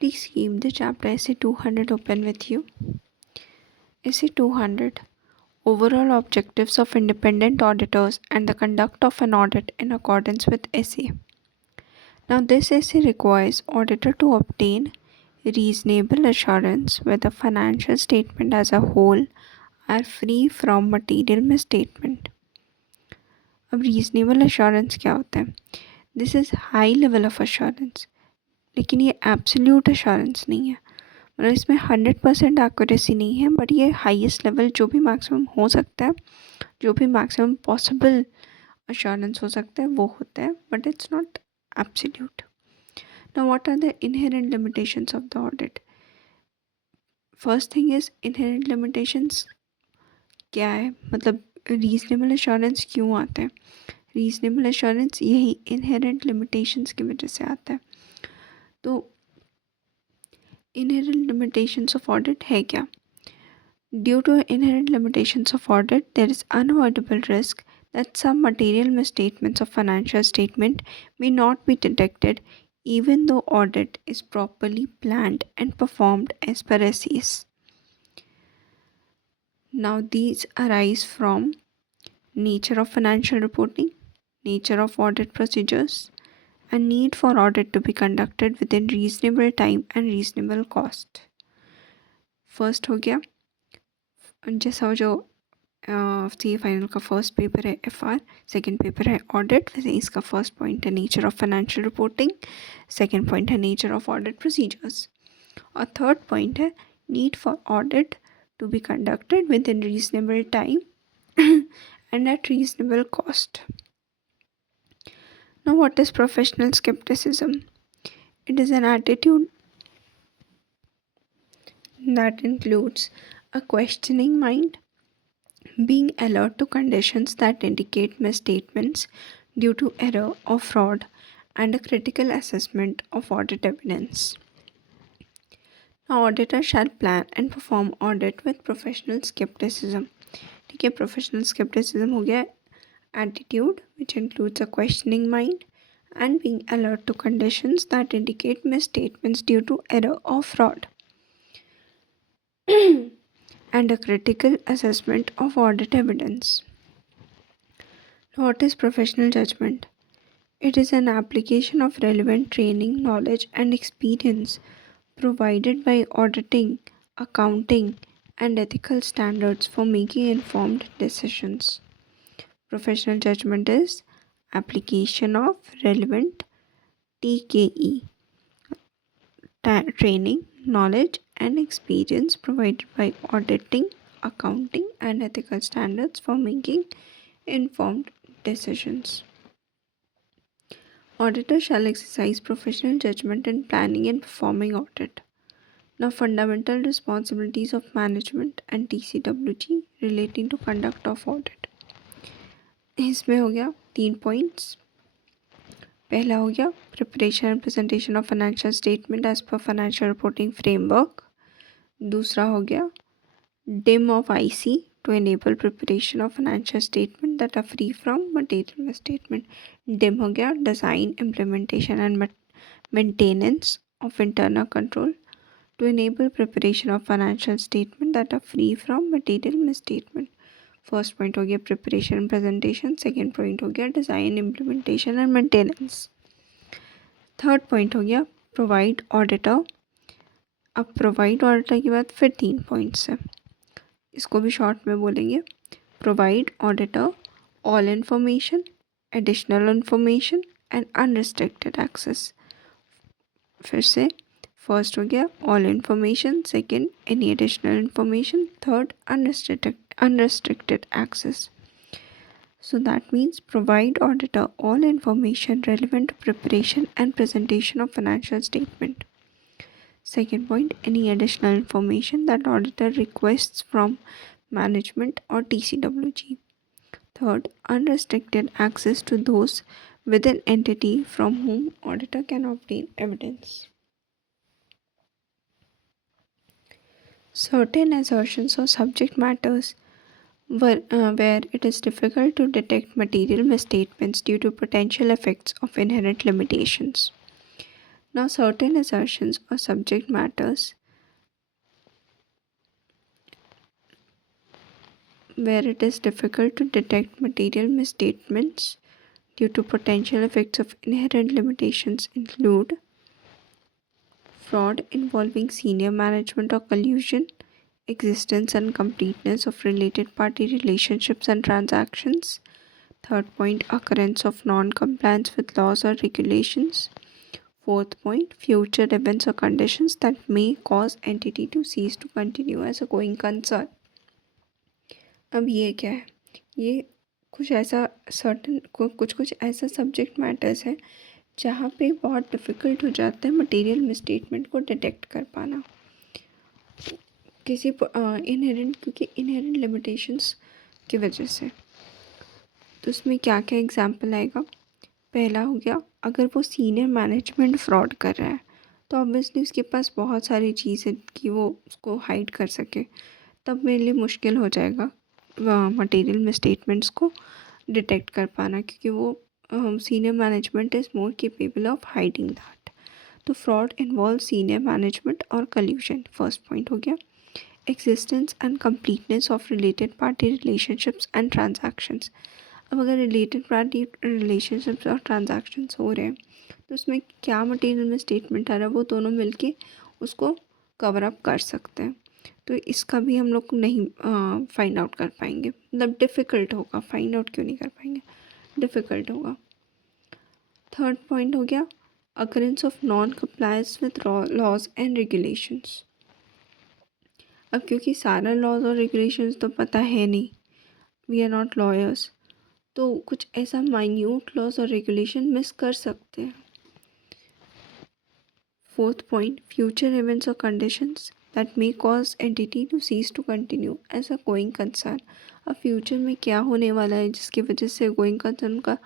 Please keep the chapter Essay 200 open with you. Essay 200, Overall Objectives of Independent Auditors and the Conduct of an Audit in Accordance with Essay. Now this essay requires auditor to obtain reasonable assurance whether financial statement as a whole are free from material misstatement. अब reasonable assurance क्या होता है? This is high level of assurance, लेकिन ये absolute assurance नहीं है. मतलब इसमें 100% एक्यूरेसी नहीं है, बट ये हाईएस्ट लेवल जो भी मैक्सिमम हो सकता है, जो भी मैक्सिमम पॉसिबल अश्योरेंस हो सकता है वो होता है, but it's not absolute. Now what are the inherent limitations of the audit? First thing is inherent limitations क्या है, मतलब रीजनेबल अश्योरेंस क्यों आता है? रीजनेबल अश्योरेंस यही इनहेरेंट लिमिटेशंस की वजह से आता है. तो इनहेरेंट लिमिटेशंस ऑफ ऑडिट है क्या? Due to inherent limitations of audit, there is unavoidable risk that some material misstatements of financial statement may not be detected even though audit is properly planned and performed as per SES. Now these arise from nature of financial reporting, nature of audit procedures, and need for audit to be conducted within reasonable time and reasonable cost. First हो गया जैसा जो C final का first paper है FR, second paper है audit. वैसे इसका first point है nature of financial reporting, second point है नेचर ऑफ ऑडिट प्रोसीजर्स, और थर्ड पॉइंट है need for audit to be conducted within reasonable time and at reasonable cost. Now what is professional skepticism? It is an attitude that includes a questioning mind, being alert to conditions that indicate misstatements due to error or fraud, and a critical assessment of audit evidence. Now, auditor shall plan and perform audit with professional skepticism. ठीक है, professional skepticism हो गया attitude which includes a questioning mind and being alert to conditions that indicate misstatements due to error or fraud, and a critical assessment of audit evidence. What is professional judgment? It is an application of relevant training, knowledge, and experience provided by auditing, accounting, and ethical standards for making informed decisions. Professional judgment is application of relevant TKE, training, knowledge, and experience provided by auditing, accounting, and ethical standards for making informed decisions. Auditor shall exercise professional judgment in planning and performing audit. Now, fundamental responsibilities of management and TCWG relating to conduct of audit. इसमें हो गया 3 points. पहला हो गया preparation and presentation of financial statement as per financial reporting framework. दूसरा हो गया dim of IC to enable preparation of financial statement that are free from material misstatement. DIM हो गया design, implementation and maintenance of internal control to enable preparation of financial statement that are free from material misstatement. First point हो गया preparation and presentation, second point हो गया design, implementation and maintenance, third point हो गया provide auditor. अब provide auditor के बाद फिर 3 पॉइंट्स हैं, इसको भी शॉर्ट में बोलेंगे. Provide auditor all information, additional information and unrestricted access. फिर से फर्स्ट हो गया all information, second any additional information, third unrestricted access. So that means provide auditor all information relevant to preparation and presentation of financial statement. Second point, any additional information that auditor requests from management or TCWG. Third, unrestricted access to those within entity from whom auditor can obtain evidence. Certain assertions or subject matters where it is difficult to detect material misstatements due to potential effects of inherent limitations. Now, certain assertions or subject matters where it is difficult to detect material misstatements due to potential effects of inherent limitations include fraud involving senior management or collusion, existence and completeness of related party relationships and transactions. Third point, occurrence of non compliance with laws or regulations. Fourth point, future events or conditions that may cause entity to cease to continue as a going concern. अब ये क्या है? ये कुछ ऐसा कुछ कुछ ऐसा सब्जेक्ट मैटर्स है जहाँ पे बहुत डिफ़िकल्ट हो जाता है मटेरियल मिसस्टेटमेंट को डिटेक्ट कर पाना किसी इनहेरेंट क्योंकि इनहेरेंट लिमिटेशंस की वजह से। तो उसमें क्या क्या एग्जांपल आएगा? पहला हो गया, अगर वो सीनियर मैनेजमेंट फ्रॉड कर रहा है तो ऑब्वियसली उसके पास बहुत सारी चीज़ें कि वो उसको हाइड कर सके, तब मेरे लिए मुश्किल हो जाएगा मटेरियल मिसस्टेटमेंट्स को डिटेक्ट कर पाना, क्योंकि वो senior management is more capable of hiding that. तो फ्रॉड इन्वॉल्व सीनियर मैनेजमेंट और कल्यूजन, फर्स्ट पॉइंट हो गया। Existence and completeness of related party relationships and transactions. अब अगर रिलेटेड पार्टी रिलेशनशिप्स और ट्रांजैक्शंस हो रहे हैं तो उसमें क्या मटेरियल में स्टेटमेंट आ रहा है वो दोनों मिलके उसको कवर अप कर सकते हैं। तो इसका भी हम लोग नहीं फाइंड आउट कर पाएंगे, मतलब डिफ़िकल्ट होगा। फाइंड आउट क्यों नहीं कर पाएंगे, डिफ़िकल्ट होगा। थर्ड पॉइंट हो गया, occurrence of non compliance with laws and regulations. अब क्योंकि सारा लॉज और रेगुलेशंस तो पता है नहीं, वी आर नॉट लॉयर्स, तो कुछ ऐसा माइन्यूट लॉज और रेगुलेशन मिस कर सकते हैं। फोर्थ पॉइंट, फ्यूचर इवेंट्स और conditions that may cause entity to cease to continue as a going concern. अब फ्यूचर में क्या होने वाला है जिसकी वजह से गोइंग कंसर्न का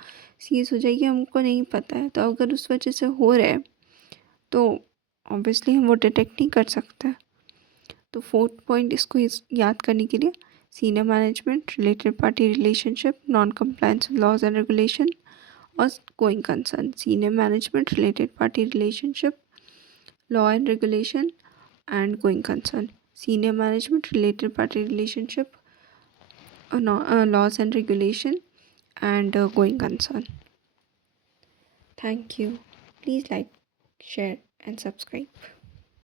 सीज हो जाएगी, हमको नहीं पता है। तो अगर उस वजह से हो रहा है तो ऑब्वियसली हम वो डिटेक्ट नहीं कर सकते। तो फोर्थ पॉइंट इसको याद करने के लिए, senior management, related party relationship, non compliance with laws and regulation और going concern. Senior management, related party relationship, law and regulation, and going concern. Senior management, related party relationship, laws and regulation, and going concern. Thank you. Please like, share, and subscribe.